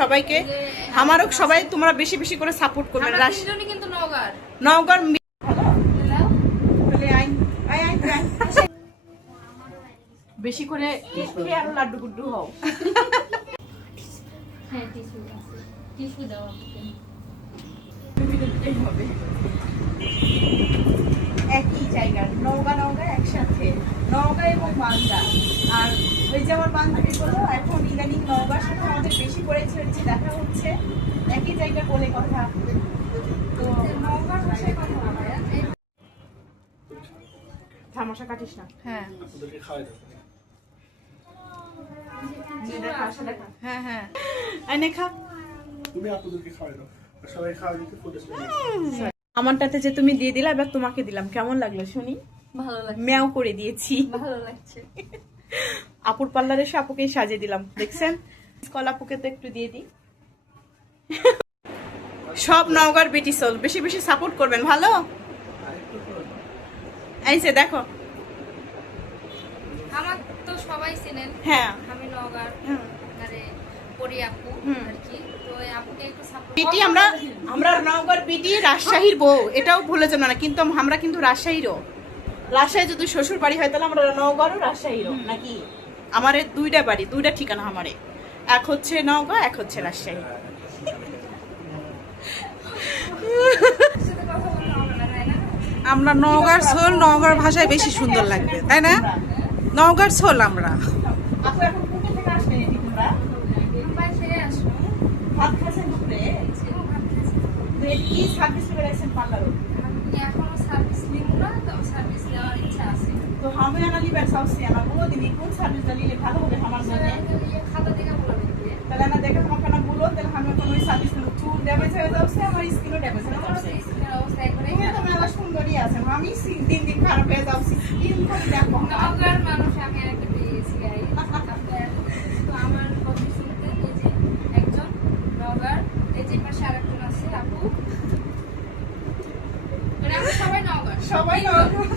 সবাইকে আমারও সবাই তোমরা বেশি বেশি করে সাপোর্ট করবে। কিন্তু নওগাঁর নওগাঁর বেশি করে খেয়ে আরো লাড্ডু গুড্ডু হও। হ্যাঁ টিস্যু আছে, টিস্যু দাও হবে একই জায়গার নওগাঁ একসাথে, নওগাঁ এবং মালদা। আর ওই যে আমার বান্ধবী বললো এখন ইদানিং নওগাঁর সাথে আমাদের বেশি করে দেখা হচ্ছে, একই জায়গা বলে কথা। তো নওগাঁর ভাষায় কথা বলা থামশা কাটিস না। হ্যাঁ হ্যাঁ হ্যাঁ এনে খা। তুমি আপনাদেরকে খাওয়াই দাও, সবাই খাওয়া দিতে ফুটেজ। আমারটাতে যে তুমি দিয়ে দিলা, এবার তোমাকে দিলাম, কেমন লাগলো শুনি? ভালো লাগছে, ম্যাও করে দিয়েছি। ভালো লাগছে। আপুর পার্লারে এসে আপুকে সাজিয়ে দিলাম, দেখছেন? স্কল আপুকে তো একটু দিয়ে দিই। সব নওগাঁর বেটি সোল, বেশি বেশি সাপোর্ট করবেন, ভালো? এই যে দেখো আমার তো সবাই চেনেন। হ্যাঁ আমি নওগাঁর মানে পরি আপু আর কি, তো এই আপুকে একটু সাপোর্ট পিটি। আমরা নওগাঁর পিটি, রাজশাহীর বউ, এটাও ভুলে যাবো না। কিন্তু আমরা কিন্তু রাজশাহীরও। রাজশাহী যদি শ্বশুর বাড়ি হয় তাহলে আমরা নওগাঁরও রাজশাহীরও নাকি। আমার দুইটা বাড়ি, দুইটা ঠিকানা আমারে, এক হচ্ছে নওগাঁ, এক হচ্ছে রাজশাহী। আমরা নওগাঁর ছোল, নওগাঁর ভাষায় বেশি সুন্দর লাগবে, তাই না? নওগাঁর ছোল আমরা। আপু এখন কোথা থেকে আসলেন এটি তোমরা? মুম্বাই থেকে আসলো। ভাত খাচ্ছেন দুপুরে? তো এটি কি সার্ভিস করে রাখছেন পার্লারও? আমি এখনো সার্ভিস নিব না, তো সার্ভিস নেওয়ার ইচ্ছা আছে। তো আমি আনালি বেসাউসি আমার বলো দিনি কোন সার্ভিসটা নিলে ভালো হবে আমার জন্য। খাতা থেকে বলে দিতে তাহলে না দেখে তোমাকে না বলো, তাহলে আমি এখন ওই সার্ভিস নেব। চুল ড্যামেজ হয়ে যাচ্ছে, আমার স্কিনও ড্যামেজ হয়ে যাচ্ছে। স্কিনের অবস্থা একবারে তুমি তো মেলা সুন্দরী আছেন, আমি দিন দিন খারাপ হয়ে যাচ্ছি। স্কিন খালি দেখো নওগাঁর মানুষ। আমি একটা পেয়ে গেছি গাই। তো আমার কথা শুনতে এই যে একজন নওগাঁর, এই যে পাশে আরেকজন আছে আপু, মানে আমরা সবাই নওগাঁর। সবাই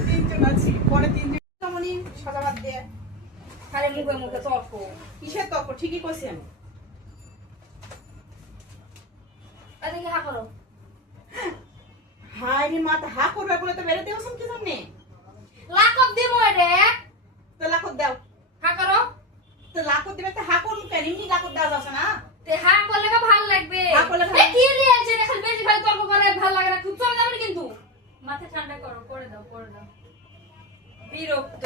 তিনজন আছি, পরে তিনজন তেমনই সাজাবাদ দিয়ে খালি মুখে মুখে তর্ক। কিসের তর্ক? ঠিকই কইছি আমি। এদিকে হা করো। হাই রে মাথা হা করবে বলে তো বেরোতে হচ্ছেন কি জন্যে? লাকব দিব রে। তো লাখত দাও। হা করো। তো লাখত দিবে তো হা করুন কেন? এমনি লাখত দেওয়া যাচ্ছে না? তে হা করলে কি ভালো লাগবে? হা করলে ভালো এ কি রে আছে রে, খালি বেশি খালি তর্ক করে ভালো লাগে না। খুব চলে যাবে কিন্তু। মাথা ঠান্ডা করো, করে দাও, করে দাও। বিরক্ত।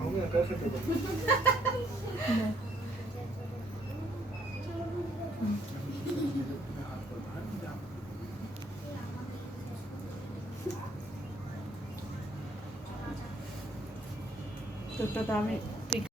আমি একা খেতে পারি। তোরটা তো আমি